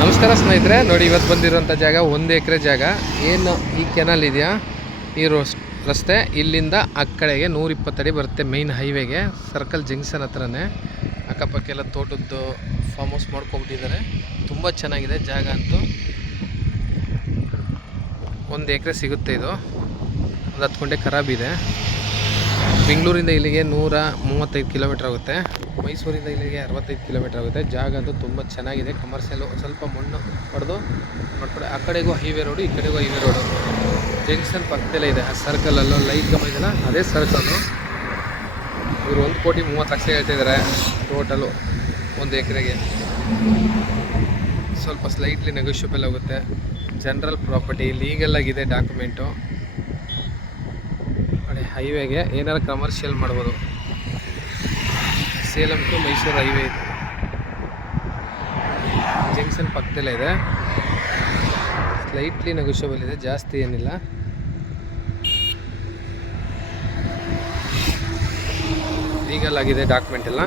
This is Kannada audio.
ನಮಸ್ಕಾರ ಸ್ನೇಹಿತರೆ, ನೋಡಿ ಇವತ್ತು ಬಂದಿರೋಂಥ ಜಾಗ 1 ಎಕರೆ ಜಾಗ. ಏನು ಈ ಕೆನಲ್ ಇದೆಯಾ, ಈ ರಸ್ತೆ ಇಲ್ಲಿಂದ ಆ ಕಡೆಗೆ 120 ಅಡಿ ಬರುತ್ತೆ ಮೈನ್ ಹೈವೇಗೆ. ಸರ್ಕಲ್ ಜಂಕ್ಷನ್ ಹತ್ರನೇ. ಅಕ್ಕಪಕ್ಕ ಎಲ್ಲ ತೋಟದ್ದು ಫಾರ್ಮ್ ಹೌಸ್ ಮಾಡ್ಕೊಬಿಟ್ಟಿದ್ದಾರೆ. ತುಂಬ ಚೆನ್ನಾಗಿದೆ ಜಾಗ ಅಂತೂ. 1 ಎಕರೆ ಸಿಗುತ್ತೆ. ಇದು ಒಂದು 10 ಗುಂಟೆ ಖರಾಬಿದೆ. ಬೆಂಗಳೂರಿಂದ ಇಲ್ಲಿಗೆ 135 ಕಿಲೋಮೀಟ್ರ್ ಆಗುತ್ತೆ. ಮೈಸೂರಿಂದ ಇಲ್ಲಿಗೆ 65 ಕಿಲೋಮೀಟ್ರ್ ಆಗುತ್ತೆ. ಜಾಗ ಅಂತೂ ತುಂಬ ಚೆನ್ನಾಗಿದೆ. ಕಮರ್ಷಿಯಲು ಸ್ವಲ್ಪ ಮಣ್ಣು ಹೊಡೆದು ಮಾಡ್ಕೊಡೆ. ಆ ಕಡೆಗೂ ಹೈವೇ ರೋಡು, ಈ ಕಡೆಗೂ ಹೈವೇ ರೋಡು. ಜಂಕ್ಷನ್ ಪಕ್ಕದಲ್ಲೇ ಇದೆ. ಆ ಸರ್ಕಲಲ್ಲೂ ಲೈಟ್ ಗಮ ಇದೆಯಲ್ಲ, ಅದೇ ಸರ್ಕಲ್ಲು. ಇವರು 1,30,00,000 ಹೇಳ್ತಿದ್ದಾರೆ ಟೋಟಲು 1 ಎಕರೆಗೆ. ಸ್ವಲ್ಪ ಸ್ಲೈಟ್ಲಿ ನೆಗೋಷಿಯಬಲ್ ಆಗುತ್ತೆ. ಜನರಲ್ ಪ್ರಾಪರ್ಟಿ, ಲೀಗಲ್ ಆಗಿದೆ ಡಾಕ್ಯುಮೆಂಟು. ನೋಡಿ ಹೈವೇಗೆ ಏನಾರು ಕಮರ್ಷಿಯಲ್ ಮಾಡ್ಬೋದು. ಸೇಲಂ ಟು ಮೈಸೂರು ಹೈವೇ ಇದೆ. ಜಂಕ್ಷನ್ ಪಕ್ಕದಲ್ಲೇ ಇದೆ. ಸ್ಲೈಟ್ಲಿ ನೆಗೋಷಿಯಬಲ್ ಇದೆ, ಜಾಸ್ತಿ ಏನಿಲ್ಲ. ಲೀಗಲ್ ಆಗಿದೆ ಡಾಕ್ಯುಮೆಂಟ್ ಎಲ್ಲ.